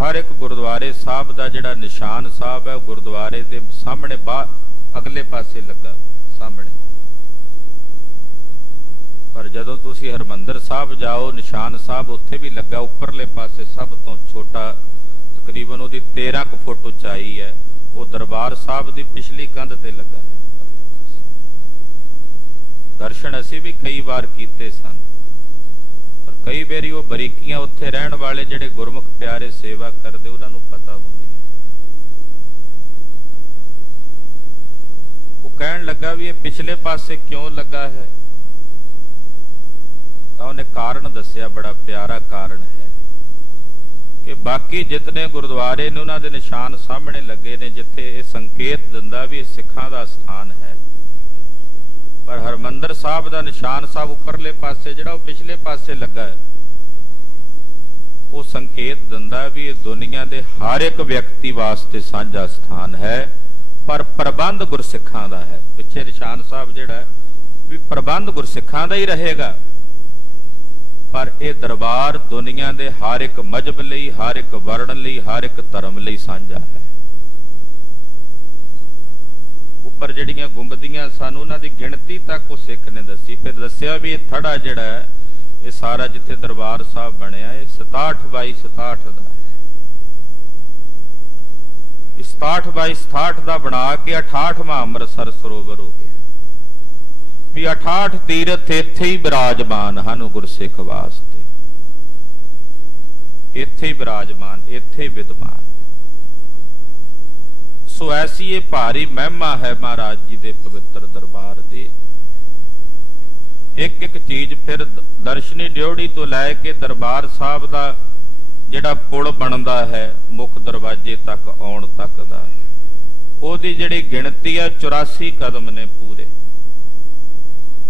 ਹਰ ਇੱਕ ਗੁਰਦੁਆਰੇ ਸਾਹਿਬ ਦਾ ਜਿਹੜਾ ਨਿਸ਼ਾਨ ਸਾਹਿਬ ਹੈ, ਉਹ ਗੁਰਦੁਆਰੇ ਦੇ ਸਾਹਮਣੇ ਬਾ, ਅਗਲੇ ਪਾਸੇ ਲੱਗਾ ਸਾਹਮਣੇ। ਪਰ ਜਦੋਂ ਤੁਸੀਂ ਹਰਮੰਦਰ ਸਾਹਿਬ ਜਾਓ, ਨਿਸ਼ਾਨ ਸਾਹਿਬ ਉੱਥੇ ਵੀ ਲੱਗਾ, ਉੱਪਰਲੇ ਪਾਸੇ ਸਭ ਤੋਂ ਛੋਟਾ, ਤਕਰੀਬਨ ਉਹਦੀ 13 ਕੁ ਫੁੱਟ ਉਚਾਈ ਹੈ, ਉਹ ਦਰਬਾਰ ਸਾਹਿਬ ਦੀ ਪਿਛਲੀ ਕੰਧ ਤੇ ਲੱਗਾ ਹੈ। ਦਰਸ਼ਨ ਅਸੀਂ ਵੀ ਕਈ ਵਾਰ ਕੀਤੇ ਸਨ, ਪਰ ਕਈ ਵਾਰੀ ਉਹ ਬਰੀਕੀਆਂ ਉੱਥੇ ਰਹਿਣ ਵਾਲੇ ਜਿਹੜੇ ਗੁਰਮੁਖ ਪਿਆਰੇ ਸੇਵਾ ਕਰਦੇ, ਉਹਨਾਂ ਨੂੰ ਪਤਾ ਹੁੰਦੀ ਹੈ। ਉਹ ਕਹਿਣ ਲੱਗਾ ਵੀ ਇਹ ਪਿਛਲੇ ਪਾਸੇ ਕਿਉਂ ਲੱਗਾ ਹੈ? ਤਾਂ ਉਹਨੇ ਕਾਰਨ ਦੱਸਿਆ, ਬੜਾ ਪਿਆਰਾ ਕਾਰਨ ਹੈ। ਕਿ ਬਾਕੀ ਜਿਤਨੇ ਗੁਰਦੁਆਰੇ ਨੇ, ਉਹਨਾਂ ਦੇ ਨਿਸ਼ਾਨ ਸਾਹਮਣੇ ਲੱਗੇ ਨੇ, ਜਿੱਥੇ ਇਹ ਸੰਕੇਤ ਦਿੰਦਾ ਵੀ ਇਹ ਸਿੱਖਾਂ ਦਾ ਸਥਾਨ ਹੈ। ਪਰ ਹਰਮੰਦਰ ਸਾਹਿਬ ਦਾ ਨਿਸ਼ਾਨ ਸਾਹਿਬ ਉੱਪਰਲੇ ਪਾਸੇ, ਜਿਹੜਾ ਉਹ ਪਿਛਲੇ ਪਾਸੇ ਲੱਗਾ ਹੈ, ਉਹ ਸੰਕੇਤ ਦਿੰਦਾ ਵੀ ਇਹ ਦੁਨੀਆ ਦੇ ਹਰ ਇੱਕ ਵਿਅਕਤੀ ਵਾਸਤੇ ਸਾਂਝਾ ਸਥਾਨ ਹੈ, ਪਰ ਪ੍ਰਬੰਧ ਗੁਰਸਿੱਖਾਂ ਦਾ ਹੈ। ਪਿੱਛੇ ਨਿਸ਼ਾਨ ਸਾਹਿਬ ਜਿਹੜਾ ਵੀ ਪ੍ਰਬੰਧ ਗੁਰਸਿੱਖਾਂ ਦਾ ਹੀ ਰਹੇਗਾ। ਪਰ ਇਹ ਦਰਬਾਰ ਦੁਨੀਆ ਦੇ ਹਰ ਇੱਕ ਮਜਬ ਲਈ, ਹਰ ਇੱਕ ਵਰਣ ਲਈ, ਹਰ ਇੱਕ ਧਰਮ ਲਈ ਸਾਂਝਾ ਹੈ। ਉੱਪਰ ਜਿਹੜੀਆਂ ਗੁੰਬਦੀਆਂ ਸਾਨੂੰ, ਉਹਨਾਂ ਦੀ ਗਿਣਤੀ ਤੱਕ ਉਹ ਸਿੱਖ ਨੇ ਦੱਸੀ। ਫਿਰ ਦੱਸਿਆ ਵੀ ਇਹ ਥੜਾ ਜਿਹੜਾ ਹੈ, ਇਹ ਸਾਰਾ ਜਿੱਥੇ ਦਰਬਾਰ ਸਾਹਿਬ ਬਣਿਆ, ਇਹ 67 ਬਾਈ 67 ਦਾ ਹੈ। ਇਹ 67 ਬਾਈ 67 ਦਾ ਬਣਾ ਕੇ 68ਵਾਂ ਅੰਮ੍ਰਿਤਸਰ ਸਰੋਵਰ ਹੋ ਗਿਆ। ਵੀ 68 ਤੀਰਥ ਇੱਥੇ ਹੀ ਬਿਰਾਜਮਾਨ ਹਨ ਗੁਰਸਿੱਖ ਵਾਸਤੇ। ਇੱਥੇ ਹੀ ਬਿਰਾਜਮਾਨ, ਇੱਥੇ ਹੀ ਵਿਦਮਾਨ ਸੋ ਐਸੀ ਇਹ ਭਾਰੀ ਮਹਿਮਾ ਹੈ ਮਹਾਰਾਜ ਜੀ ਦੇ ਪਵਿੱਤਰ ਦਰਬਾਰ ਦੀ। ਇੱਕ ਇੱਕ ਚੀਜ਼ ਫਿਰ ਦਰਸ਼ਨੀ ਡਿਉੜੀ ਤੋਂ ਲੈ ਕੇ ਦਰਬਾਰ ਸਾਹਿਬ ਦਾ ਜਿਹੜਾ ਪੁਲ ਬਣਦਾ ਹੈ, ਮੁੱਖ ਦਰਵਾਜ਼ੇ ਤੱਕ ਆਉਣ ਤੱਕ ਦਾ, ਉਹਦੀ ਜਿਹੜੀ ਗਿਣਤੀ ਆ 84 ਕਦਮ ਨੇ ਪੂਰੇ।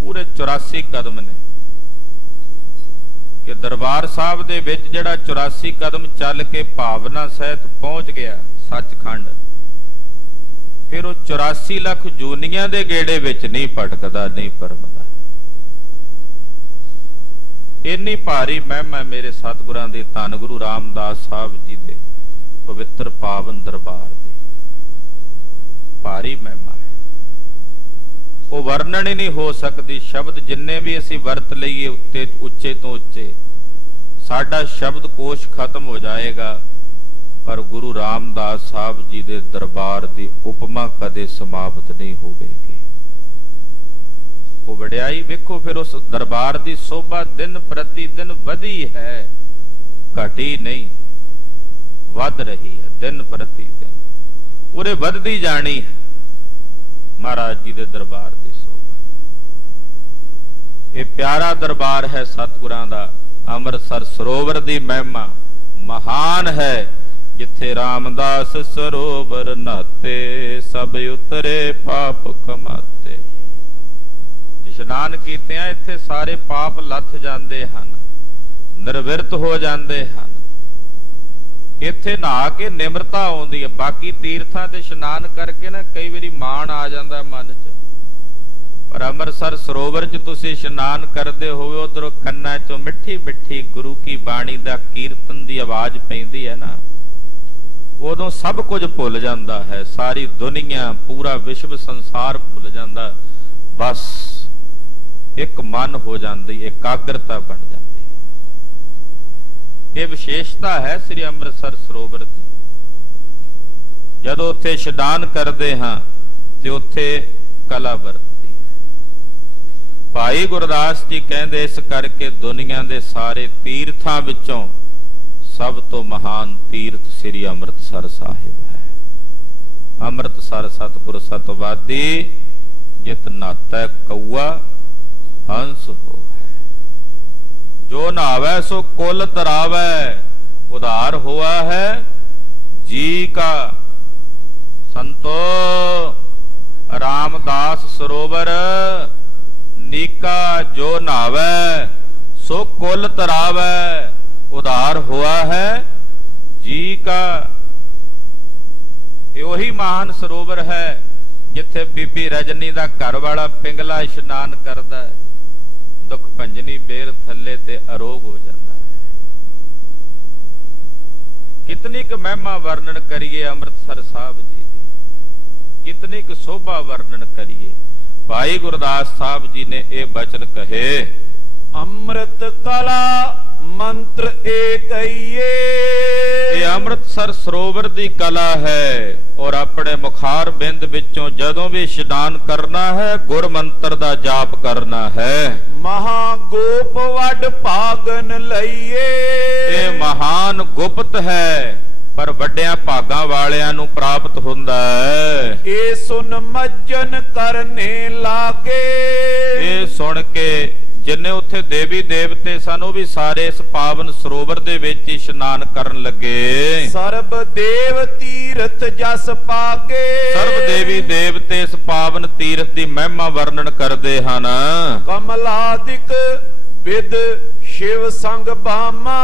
ਪੂਰੇ 84 ਕਦਮ ਨੇ। ਕਿ ਦਰਬਾਰ ਸਾਹਿਬ ਦੇ ਵਿੱਚ ਜਿਹੜਾ 84 ਕਦਮ ਚੱਲ ਕੇ ਭਾਵਨਾ ਸਹਿਤ ਪਹੁੰਚ ਗਿਆ, ਸੱਚਖੰਡ, ਫਿਰ ਉਹ 84 ਲੱਖ ਜੂਨੀਆਂ ਦੇ ਗੇੜੇ ਵਿੱਚ ਨਹੀਂ ਭਟਕਦਾ, ਨਹੀਂ ਪਰਮਦਾ। ਇੰਨੀ ਭਾਰੀ ਮਹਿਮਾ ਮੇਰੇ ਸਤਿਗੁਰਾਂ ਦੇ, ਧੰਨ ਗੁਰੂ ਰਾਮਦਾਸ ਸਾਹਿਬ ਜੀ ਦੇ ਪਵਿੱਤਰ ਪਾਵਨ ਦਰਬਾਰ ਦੀ। ਭਾਰੀ ਮਹਿਮਾ। ਉਹ ਵਰਣਨ ਹੀ ਨਹੀਂ ਹੋ ਸਕਦੀ, ਸ਼ਬਦ ਜਿੰਨੇ ਵੀ ਅਸੀਂ ਵਰਤ ਲਈਏ ਉੱਤੇ, ਉੱਚੇ ਤੋਂ ਉੱਚੇ। ਸਾਡਾ ਸ਼ਬਦ ਕੋਸ਼ ਖਤਮ ਹੋ ਜਾਏਗਾ, ਪਰ ਗੁਰੂ ਰਾਮਦਾਸ ਸਾਹਿਬ ਜੀ ਦੇ ਦਰਬਾਰ ਦੀ ਉਪਮਾ ਕਦੇ ਸਮਾਪਤ ਨਹੀਂ ਹੋਵੇਗੀ। ਉਹ ਵਡਿਆਈ ਵੇਖੋ ਫਿਰ ਉਸ ਦਰਬਾਰ ਦੀ ਸੋਭਾ ਦਿਨ ਪ੍ਰਤੀ ਦਿਨ ਵਧੀ ਹੈ, ਘਟੀ ਨਹੀਂ, ਵੱਧ ਰਹੀ ਹੈ ਦਿਨ ਪ੍ਰਤੀ ਦਿਨ ਉਰੇ ਵੱਧਦੀ ਜਾਣੀ ਹੈ। ਮਹਾਰਾਜ ਜੀ ਦੇ ਦਰਬਾਰ ਦੀ ਸੋਭਾ ਇਹ ਪਿਆਰਾ ਦਰਬਾਰ ਹੈ ਸਤਿਗੁਰਾਂ ਦਾ। ਅੰਮ੍ਰਿਤਸਰ ਸਰੋਵਰ ਦੀ ਮਹਿਮਾ ਮਹਾਨ ਹੈ। ਜਿੱਥੇ ਰਾਮਦਾਸ ਸਰੋਵਰ ਨਾਤੇ, ਸਭ ਉਤਰੇ ਪਾਪ ਕਮਾਤੇ। ਇਸ਼ਨਾਨ ਕੀਤਿਆਂ ਇੱਥੇ ਸਾਰੇ ਪਾਪ ਲੱਥ ਜਾਂਦੇ ਹਨ, ਨਿਰਵਿਰਤ ਹੋ ਜਾਂਦੇ ਹਨ। ਇੱਥੇ ਨਹਾ ਕੇ ਨਿਮਰਤਾ ਆਉਂਦੀ ਹੈ। ਬਾਕੀ ਤੀਰਥਾਂ ਤੇ ਇਸ਼ਨਾਨ ਕਰਕੇ ਨਾ ਕਈ ਵਾਰੀ ਮਾਣ ਆ ਜਾਂਦਾ ਮਨ 'ਚ। ਪਰ ਅੰਮ੍ਰਿਤਸਰ ਸਰੋਵਰ 'ਚ ਤੁਸੀਂ ਇਸ਼ਨਾਨ ਕਰਦੇ ਹੋਵੇ, ਉਧਰੋਂ ਕੰਨਾਂ 'ਚੋਂ ਮਿੱਠੀ ਮਿੱਠੀ ਗੁਰੂ ਕੀ ਬਾਣੀ ਦਾ ਕੀਰਤਨ ਦੀ ਆਵਾਜ਼ ਪੈਂਦੀ ਹੈ ਨਾ। ਉਦੋਂ ਸਭ ਕੁਝ ਭੁੱਲ ਜਾਂਦਾ ਹੈ। ਸਾਰੀ ਦੁਨੀਆ, ਪੂਰਾ ਵਿਸ਼ਵ ਸੰਸਾਰ ਭੁੱਲ ਜਾਂਦਾ। ਬਸ ਇੱਕ ਮਨ ਹੋ ਜਾਂਦੀ, ਇਕਾਗਰਤਾ ਬਣ ਜਾਂਦੀ। ਇਹ ਵਿਸ਼ੇਸ਼ਤਾ ਹੈ ਸ੍ਰੀ ਅੰਮ੍ਰਿਤਸਰ ਸਰੋਵਰ ਦੀ। ਜਦੋਂ ਉੱਥੇ ਇਸ਼ਨਾਨ ਕਰਦੇ ਹਾਂ, ਤੇ ਉੱਥੇ ਕਲਾ ਵਰਤਦੀ ਹੈ। ਭਾਈ ਗੁਰਦਾਸ ਜੀ ਕਹਿੰਦੇ, ਇਸ ਕਰਕੇ ਦੁਨੀਆ ਦੇ ਸਾਰੇ ਤੀਰਥਾਂ ਵਿੱਚੋਂ ਸਭ ਤੋਂ ਮਹਾਨ ਤੀਰਥ ਸ੍ਰੀ ਅੰਮ੍ਰਿਤਸਰ ਸਾਹਿਬ ਹੈ। ਅੰਮ੍ਰਿਤਸਰ ਸਤਿਗੁਰ ਸਤਵਾਦੀ ਜਿਤ ਨਾਤਾ ਕਉਆ ਹੰਸ ਹੋਵੇ ਜੋ ਨਾਵੇ ਸੋ ਕੁਲ ਤਰਾਵੇ। ਉਧਾਰ ਹੋਆ ਹੈ। ਜੀ ਕਾ ਸੰਤੋ ਰਾਮਦਾਸ ਸਰੋਵਰ, ਨੀਕਾ ਜੋ ਨਾਵੇ ਸੋ ਕੁਲ ਤਰਾਵੇ। ਉਧਾਰ ਹੋਆ ਹੈ। ਜੀ ਕਾ ਇਹ ਉਹੀ ਮਹਾਨ ਸਰੋਵਰ ਹੈ ਜਿੱਥੇ ਬੀਬੀ ਰਜਨੀ ਦਾ ਘਰ ਵਾਲਾ ਪਿੰਗਲਾ ਇਸ਼ਨਾਨ ਕਰਦਾ ਹੈ। ਦੁੱਖ ਭੰਜਨੀ ਬੇਰ ਥੱਲੇ ਤੇ ਅਰੋਗ ਹੋ ਜਾਂਦਾ ਹੈ। ਕਿਤਨੀ ਕੁ ਮਹਿਮਾ ਵਰਣਨ ਕਰੀਏ ਅੰਮ੍ਰਿਤਸਰ ਸਾਹਿਬ ਜੀ ਦੀ? ਕਿਤਨੀ ਕੁ ਸੋਭਾ ਵਰਣਨ ਕਰੀਏ? ਭਾਈ ਗੁਰਦਾਸ ਸਾਹਿਬ ਜੀ ਨੇ ਇਹ ਬਚਨ ਕਹੇ ਅੰਮ੍ਰਿਤ ਕਲਾ ਮੰਤਰ ਏਕਈਏ ਇਹ ਅੰਮ੍ਰਿਤਸਰ ਸਰੋਵਰ ਦੀ ਕਲਾ ਹੈ ਔਰ ਆਪਣੇ ਮੁਖਾਰ ਬਿੰਦ ਵਿੱਚੋਂ ਜਦੋਂ ਵੀ ਇਸ਼ਨਾਨ ਕਰਨਾ ਹੈ ਗੁਰ ਮੰਤਰ ਦਾ ਜਾਪ ਕਰਨਾ ਹੈ। ਮਹਾ ਗੋਪ ਵੱਡ ਭਾਗਨ ਲਈਏ। ਇਹ ਮਹਾਨ ਗੁਪਤ ਹੈ ਪਰ ਵੱਡਿਆਂ ਭਾਗਾਂ ਵਾਲਿਆਂ ਨੂੰ ਪ੍ਰਾਪਤ ਹੁੰਦਾ ਹੈ। ਇਹ ਸੁਨ ਮੱਜਨ ਕਰਨੇ ਲਾਗੇ। ਇਹ ਸੁਣ ਕੇ ਜਿੰਨੇ ਉੱਥੇ ਦੇਵੀ ਦੇਵਤੇ ਸਨ ਉਹ ਵੀ ਸਾਰੇ ਇਸ ਪਾਵਨ ਸਰੋਵਰ ਦੇ ਵਿੱਚ ਇਸ਼ਨਾਨ ਕਰਨ ਲੱਗੇ। ਸਰਬ ਦੇਵ ਤੀਰਥ ਜਸ ਪਾਗੇ ਸਰਬ ਦੇਵੀ ਦੇਵਤੇ ਇਸ ਪਾਵਨ ਤੀਰਥ ਦੀ ਮਹਿਮਾ ਵਰਣਨ ਕਰਦੇ ਹਨ। ਕਮਲਾਦਿਕ ਵਿਦ ਸ਼ਿਵ ਸੰਗ ਬਾਮਾ।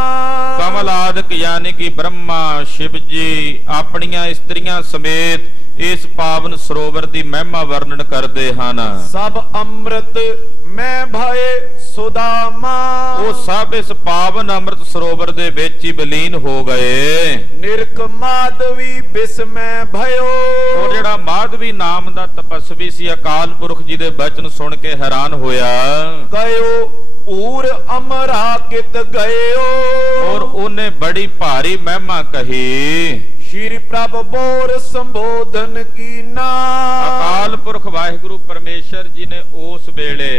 ਕਮਲਾਦਿਕ ਯਾਨੀ ਕਿ ਬ੍ਰਹਮਾ ਸ਼ਿਵ ਜੀ ਆਪਣੀਆਂ ਇਸਤਰੀਆਂ ਸਮੇਤ ਇਸ ਪਾਵਨ ਸਰੋਵਰ ਦੀ ਮਹਿਮਾ ਵਰਣਨ ਕਰਦੇ ਹਨ। ਸਭ ਅੰਮ੍ਰਿਤ ਮੈਂ ਭਏ ਸੁਦਾਮਾ ਉਹ ਸਭ ਇਸ ਪਾਵਨ ਅੰਮ੍ਰਿਤ ਸਰੋਵਰ ਦੇ ਵਿੱਚ ਹੀ ਵਿਲੀਨ ਹੋ ਗਏ। ਨਿਰਕ ਮਾਧਵੀ ਬਿਸਮੈ ਭਇਓ। ਉਹ ਜਿਹੜਾ ਮਾਧਵੀ ਨਾਮ ਦਾ ਤਪਸਵੀ ਸੀ ਅਕਾਲ ਪੁਰਖ ਜੀ ਦੇ ਬਚਨ ਸੁਣ ਕੇ ਹੈਰਾਨ ਹੋਇਆ। ਗਇਓ ਊਰ ਅਮਰਾ ਕਿਤ ਗਇਓ। ਔਰ ਉਹਨੇ ਬੜੀ ਭਾਰੀ ਮਹਿਮਾ ਕਹੀ। ਸ਼੍ਰੀ ਪ੍ਰਭ ਬੋਰ ਸੰਬੋਧਨ ਕੀਨਾ। ਅਕਾਲ ਪੁਰਖ ਵਾਹਿਗੁਰੂ ਪਰਮੇਸ਼ਰ ਜੀ ਨੇ ਉਸ ਵੇਲੇ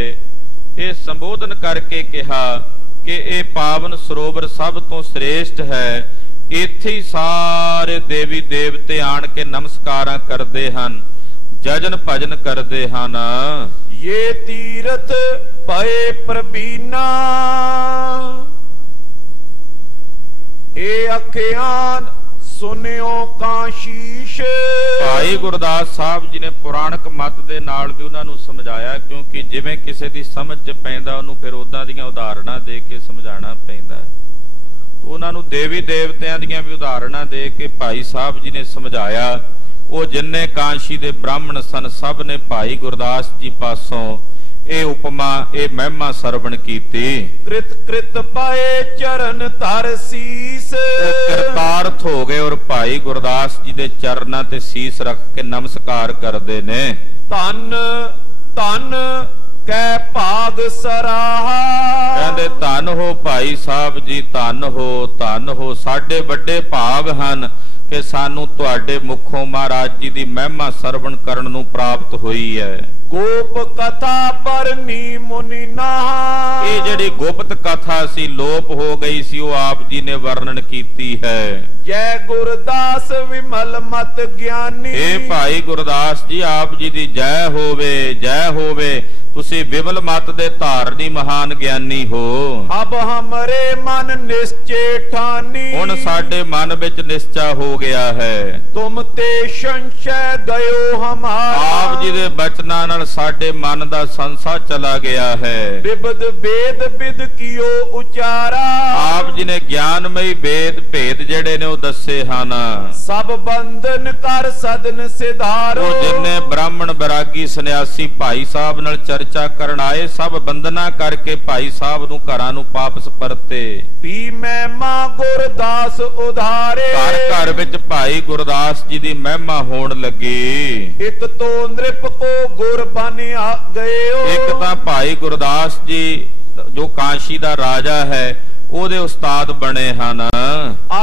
ਇਹ ਸੰਬੋਧਨ ਕਰਕੇ ਕਿਹਾ ਕਿ ਇਹ ਪਾਵਨ ਸਰੋਵਰ ਸਭ ਤੋਂ ਸ੍ਰੇਸ਼ਟ ਹੈ। ਇੱਥੇ ਹੀ ਸਾਰੇ ਦੇਵੀ ਦੇਵਤੇ ਆਣ ਕੇ ਨਮਸਕਾਰਾਂ ਕਰਦੇ ਹਨ ਜਜਨ ਭਜਨ ਕਰਦੇ ਹਨ। ਇਹ ਤੀਰਥ ਪਏ ਪ੍ਰਬੀਨਾ ਇਹ ਅਖਿਆਨ ਸੁਨਿਓ ਕਾਸ਼ੀਸ਼ ਭਾਈ ਗੁਰਦਾਸ ਸਾਹਿਬ ਜੀ ਨੇ ਪੁਰਾਣਕ ਮਤ ਦੇ ਨਾਲ ਵੀ ਉਹਨਾਂ ਨੂੰ ਸਮਝਾਇਆ, ਕਿਉਂਕਿ ਜਿਵੇਂ ਕਿਸੇ ਦੀ ਸਮਝ ਪੈਂਦਾ, ਉਹਨੂੰ ਫਿਰ ਉਦਾਂ ਦੀਆਂ ਉਦਾਹਰਣਾਂ ਦੇ ਕੇ ਸਮਝਾਉਣਾ ਪੈਂਦਾ ਉਹਨਾਂ ਨੂੰ ਦੇਵੀ ਦੇਵਤਿਆਂ ਦੀਆਂ ਵੀ ਉਦਾਹਰਣਾਂ ਦੇ ਕੇ ਭਾਈ ਸਾਹਿਬ ਜੀ ਨੇ ਸਮਝਾਇਆ, ਉਹ ਜਿੰਨੇ ਕਾਂਸ਼ੀ ਦੇ ਬ੍ਰਾਹਮਣ ਸਨ, ਸਭ ਨੇ ਭਾਈ ਗੁਰਦਾਸ ਜੀ ਪਾਸੋਂ ਇਹ ਉਪਮਾ ਇਹ ਮਹਿਮਾ ਸਰਵਣ ਕੀਤੀ। ਕ੍ਰਿਤ ਕ੍ਰਿਤ ਪਾਏ ਚਰਨ ਧਰ ਸੀਸ। ਕਰਤਾਰਥ ਹੋ ਗਏ ਔਰ ਭਾਈ ਗੁਰਦਾਸ ਜੀ ਦੇ ਚਰਨਾਂ ਤੇ ਸੀਸ ਰੱਖ ਕੇ ਨਮਸਕਾਰ ਕਰਦੇ ਨੇ। ਧੰਨ ਧੰਨ ਕਹਿ ਭਾਗ ਸਰਾਹਾ। ਕਹਿੰਦੇ ਧੰਨ ਹੋ ਭਾਈ ਸਾਹਿਬ ਜੀ ਧੰਨ ਹੋ ਧੰਨ ਹੋ। ਸਾਡੇ ਵੱਡੇ ਭਾਗ ਹਨ। ਕਿ ਸਾਨੂੰ ਤੁਹਾਡੇ ਮੁਖੋਂ ਮਹਾਰਾਜ ਜੀ ਦੀ ਮਹਿਮਾ ਸਰਵਣ ਕਰਨ ਨੂੰ ਪ੍ਰਾਪਤ ਹੋਈ ਹੈ। ਗੋਪ ਕਥਾ ਪਰਨੀ ਮੁਨੀ ਨਾਹਾ। ਇਹ ਜਿਹੜੀ ਗੁਪਤ ਕਥਾ ਸੀ ਲੋਪ ਹੋ ਗਈ ਸੀ ਉਹ ਆਪ ਜੀ ਨੇ ਵਰਣਨ ਕੀਤੀ ਹੈ। ਜੈ ਗੁਰਦਾਸ ਵਿਮਲ ਮਤ ਗਿਆਨੀ। ਇਹ ਭਾਈ ਗੁਰਦਾਸ ਜੀ ਆਪ ਜੀ ਦੀ ਜੈ ਹੋਵੇ ਜੈ ਹੋਵੇ ਤੁਸੀਂ ਵਿਮਲ ਮਤ ਦੇ ਧਾਰਨੀ ਮਹਾਨ ਗਿਆਨੀ ਹੋ। ਅਬ ਹਮਰੇ ਮਨ ਨਿਸ਼ਚੇ ਠਾਨੀ। ਹੁਣ ਸਾਡੇ ਮਨ ਵਿੱਚ ਨਿਸ਼ਚਾ ਹੋ ਗਿਆ ਹੈ। ਤੁਮ ਤੇ ਸੰਸ਼ੈ ਗਇਓ ਹਮਾਰਾ। ਆਪ ਜੀ ਦੇ ਬਚਨਾਂ ਨਾਲ ਸਾਡੇ ਮਨ ਦਾ ਸੰਸਾ ਚਲਾ ਗਿਆ ਹੈ। ਬਿਬਦ ਵੇਦ ਬਿਦ ਕੀਓ ਉਚਾਰਾ। ਆਪ ਜੀ ਨੇ ਗਿਆਨਮਈ ਵੇਦ ਭੇਦ ਜਿਹੜੇ ਨੇ ਉਹ ਦੱਸੇ ਹਨ। ਸਭ ਬੰਧਨ ਕਰ ਸਦਨ ਸਿਧਾਰੋ। ਉਹ ਜਿੰਨੇ ਬ੍ਰਾਹਮਣ ਬਰਾਗੀ ਸੰਨਿਆਸੀ ਭਾਈ ਸਾਹਿਬ ਨਾਲ ਚਰਚਾ ਕਰਨ ਆਏ ਸਭ ਬੰਦਨਾ ਕਰਕੇ ਭਾਈ ਸਾਹਿਬ ਨੂੰ ਘਰਾਂ ਨੂੰ ਵਾਪਸ ਪਰਤੇ। ਪੀ ਮੈਂ ਮਾ ਗੁਰਦਾਸ ਉਧਾਰੇ। ਘਰ ਘਰ ਵਿੱਚ ਭਾਈ ਗੁਰਦਾਸ ਜੀ ਦੀ ਮਹਿਮਾ ਹੋਣ ਲੱਗੀ। ਇਕ ਤੋ ਨ੍ਰਿਪ ਕੋ ਗੁਰ ਬਨਿਆ ਗਇਓ ਇੱਕ ਤਾਂ ਭਾਈ ਗੁਰਦਾਸ ਜੀ ਜੋ ਕਾਂਸ਼ੀ ਦਾ ਰਾਜਾ ਹੈ ਉਹਦੇ ਉਸਤਾਦ ਬਣੇ ਹਨ।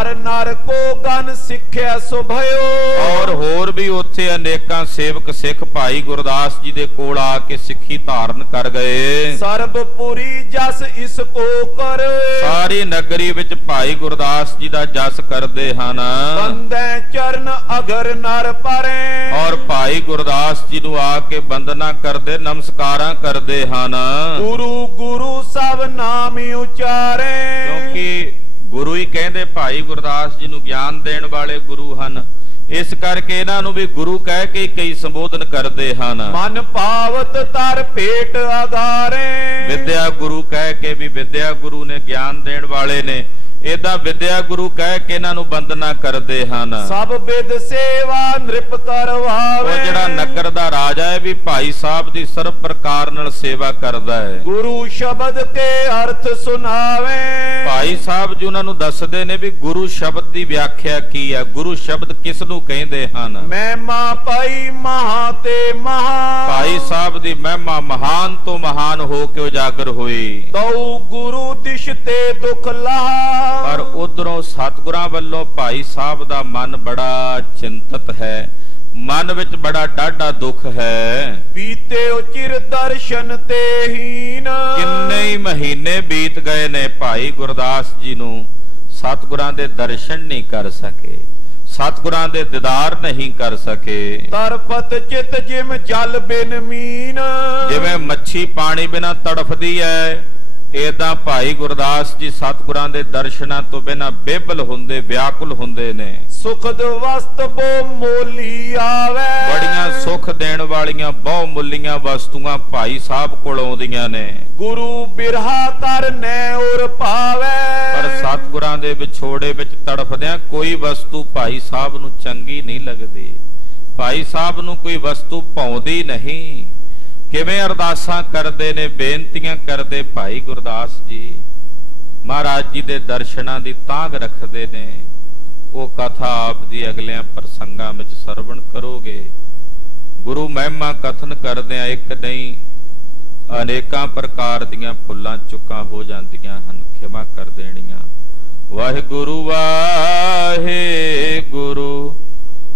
ਅਰ ਨਰ ਕੋ ਗਨ ਸਿੱਖਿਆ ਸੁਭਇਓ। ਔਰ ਹੋਰ ਵੀ ਉੱਥੇ ਅਨੇਕਾਂ ਸੇਵਕ ਸਿੱਖ ਭਾਈ ਗੁਰਦਾਸ ਜੀ ਦੇ ਕੋਲ ਆ ਕੇ ਸਿੱਖੀ ਧਾਰਨ ਕਰ ਗਏ। ਸਰਬਪੁਰੀ ਜਸ ਇਸ ਕੋ ਕਰ। ਸਾਰੀ ਨਗਰੀ ਨਗਰੀ ਵਿੱਚ ਭਾਈ ਗੁਰਦਾਸ ਜੀ ਦਾ ਜਸ ਕਰਦੇ ਹਨ। ਬੰਦੈ ਚਰਨ ਅਗਰ ਨਰ ਪਰੇ। ਔਰ ਭਾਈ ਗੁਰਦਾਸ ਜੀ ਨੂੰ ਆ ਕੇ ਬੰਦਨਾ ਕਰਦੇ ਨਮਸਕਾਰਾਂ ਕਰਦੇ ਹਨ। ਗੁਰੂ ਗੁਰੂ ਸਭ ਨਾਮ ਉਚਾਰੇ। ਕਿਉਂਕਿ ਗੁਰੂ ਹੀ ਕਹਿੰਦੇ ਭਾਈ ਗੁਰਦਾਸ ਜੀ ਨੂੰ ਗਿਆਨ ਦੇਣ ਵਾਲੇ ਗੁਰੂ ਹਨ। ਇਸ ਕਰਕੇ ਇਹਨਾਂ ਨੂੰ ਵੀ ਗੁਰੂ ਕਹਿ ਕੇ ਕਈ ਸੰਬੋਧਨ ਕਰਦੇ ਹਨ। ਮਨ ਪਾਵਤ ਤਰ ਭੇਟ ਆਗਾਰੇ ਵਿਦਿਆ ਗੁਰੂ ਕਹਿ ਕੇ ਵੀ ਵਿਦਿਆ ਗੁਰੂ ਨੇ ਗਿਆਨ ਦੇਣ ਵਾਲੇ ਨੇ। ਏਦਾਂ ਵਿਦਿਆ ਗੁਰੂ ਕਹਿ ਕੇ ਇਹਨਾਂ ਨੂੰ ਬੰਦਨਾ ਕਰਦੇ ਹਨ। ਸਭ ਬਿਦ ਸੇਵਾ ਨ੍ਰਿਪ ਕਰਵਾਵੇ ਉਹ ਜਿਹੜਾ ਨਗਰ ਦਾ ਰਾਜਾ ਹੈ ਵੀ ਭਾਈ ਸਾਹਿਬ ਦੀ ਸਰਬ ਪ੍ਰਕਾਰ ਨਾਲ ਸੇਵਾ ਕਰਦਾ ਹੈ। ਗੁਰੂ ਸ਼ਬਦ ਕੇ ਅਰਥ ਸੁਨਾਵੇ ਭਾਈ ਸਾਹਿਬ ਜੀ ਉਹਨਾਂ ਨੂੰ ਦੱਸਦੇ ਨੇ ਵੀ ਗੁਰੂ ਸ਼ਬਦ ਦੀ ਵਿਆਖਿਆ ਕੀ ਹੈ ਗੁਰੂ ਸ਼ਬਦ ਕਿਸ ਨੂੰ ਕਹਿੰਦੇ ਹਨ? ਮਹਿਮਾ ਪਾਈ ਮਹਾ ਤੇ ਮਹਾ। ਭਾਈ ਸਾਹਿਬ ਦੀ ਮਹਿਮਾ ਮਹਾਨ ਤੋਂ ਮਹਾਨ ਹੋ ਕੇ ਉਜਾਗਰ ਹੋਈ। ਤਉ ਗੁਰੂ ਦਿਸ਼ ਤੇ ਦੁਖ ਲਹਾ। ਪਰ ਉਧਰੋਂ ਸਤਿਗੁਰਾਂ ਵੱਲੋਂ ਭਾਈ ਸਾਹਿਬ ਦਾ ਮਨ ਬੜਾ ਚਿੰਤਤ ਹੈ। ਮਨ ਵਿੱਚ ਬੜਾ ਡਾਢਾ ਦੁੱਖ ਹੈ। ਬੀਤੇ ਚਿਰ ਦਰਸ਼ਨ ਤੇ ਹੀਨ ਕਿੰਨੇ ਹੀ ਮਹੀਨੇ ਬੀਤ ਗਏ ਨੇ ਭਾਈ ਗੁਰਦਾਸ ਜੀ ਨੂੰ। ਸਤਿਗੁਰਾਂ ਦੇ ਦਰਸ਼ਨ ਨਹੀਂ ਕਰ ਸਕੇ। ਸਤਿਗੁਰਾਂ ਦੇ ਦੀਦਾਰ ਨਹੀਂ ਕਰ ਸਕੇ। ਤਰਪਤ ਚਿਤ ਜਿਮ ਜਲ ਬਿਨ ਮੀਨ। ਜਿਵੇਂ ਮੱਛੀ ਪਾਣੀ ਬਿਨਾ ਤੜਫਦੀ ਹੈ ਏਦਾਂ ਭਾਈ ਗੁਰਦਾਸ ਜੀ ਸਤਿਗੁਰਾਂ ਦੇ ਦਰਸ਼ਨਾਂ ਤੋਂ ਬਿਨਾ ਬੇਬਲ ਹੁੰਦੇ ਵਿਆਕੁਲ ਹੁੰਦੇ ਨੇ। ਸੁਖਦ ਵਸਤ ਬੋ ਮੋਲੀ ਆਵੇ। ਬੜੀਆਂ ਸੁੱਖ ਦੇਣ ਵਾਲੀਆਂ ਬਹੁ ਮੁੱਲੀਆਂ ਵਸਤੂਆਂ ਭਾਈ ਸਾਹਿਬ ਕੋਲ ਆਉਂਦੀਆਂ ਨੇ। ਗੁਰੂ ਬਿਰਹਾ ਕਰ ਨੈ ਉਰ ਪਾਵੇ ਪਰ ਸਤਿਗੁਰਾਂ ਦੇ ਵਿਛੋੜੇ ਵਿੱਚ ਤੜਫਦਿਆਂ ਕੋਈ ਵਸਤੂ ਭਾਈ ਸਾਹਿਬ ਨੂੰ ਚੰਗੀ ਨਹੀਂ ਲੱਗਦੀ। ਭਾਈ ਸਾਹਿਬ ਨੂੰ ਕੋਈ ਵਸਤੂ ਭਾਉਂਦੀ ਨਹੀਂ। ਕਿਵੇਂ ਅਰਦਾਸਾਂ ਕਰਦੇ ਨੇ, ਬੇਨਤੀਆਂ ਕਰਦੇ, ਭਾਈ ਗੁਰਦਾਸ ਜੀ, ਮਹਾਰਾਜ ਜੀ ਦੇ ਦਰਸ਼ਨਾਂ ਦੀ ਤਾਂਗ ਰੱਖਦੇ ਨੇ, ਉਹ ਕਥਾ ਆਪ ਦੀ ਅਗਲਿਆਂ ਪ੍ਰਸੰਗਾਂ ਵਿੱਚ ਸਰਵਣ ਕਰੋਗੇ। ਗੁਰੂ ਮਹਿਮਾ ਕਥਨ ਕਰਦਿਆਂ ਇੱਕ ਨਹੀਂ, ਅਨੇਕਾਂ ਪ੍ਰਕਾਰ ਦੀਆਂ ਫੁੱਲਾਂ ਚੁੱਕਾਂ ਹੋ ਜਾਂਦੀਆਂ ਹਨ, ਖਿਮਾ ਕਰ ਦੇਣੀਆਂ। ਵਾਹਿਗੁਰੂ ਵਾਹਿਗੁਰੂ।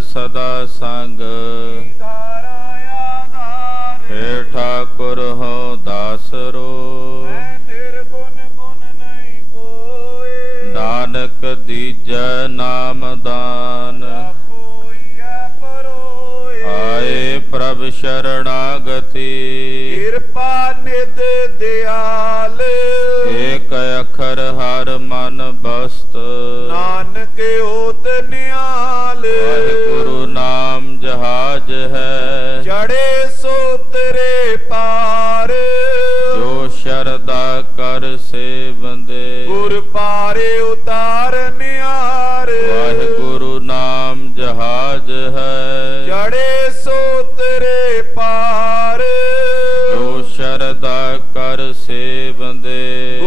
ਸਦਾ ਸੰਗ। ਹੈ ਠਾਕੁਰ ਹੋ ਦਾਸਰੋ ਨਾਨਕ ਦੀਜੈ ਨਾਮ ਦਾਨ। ਆਏ ਪ੍ਰਭ ਸ਼ਰਣਾਗਤੀ। ਕਿਰਪਾ ਨਿਧ ਦਿਆਲ। ਏਕ ਅਖਰ ਹਰ ਮਨ ਬਸਤ ਜਹਾਜ ਹੈ। ਚੜੇ ਸੋਤਰੇ ਪਾਰ। ਜੋ ਸ਼ਰਦਾ ਕਰ ਸੇਵੰਦੇ ਗੁਰ ਪਾਰੇ ਉਤਾਰ ਨਿਆਰ ਵਾਹਿਗੁਰੂ ਨਾਮ ਜਹਾਜ ਹੈ। ਚੜੇ ਸੋਤਰੇ ਪਾਰ। ਜੋ ਸ਼ਰਦਾ ਕਰ ਸੇਵੰਦੇ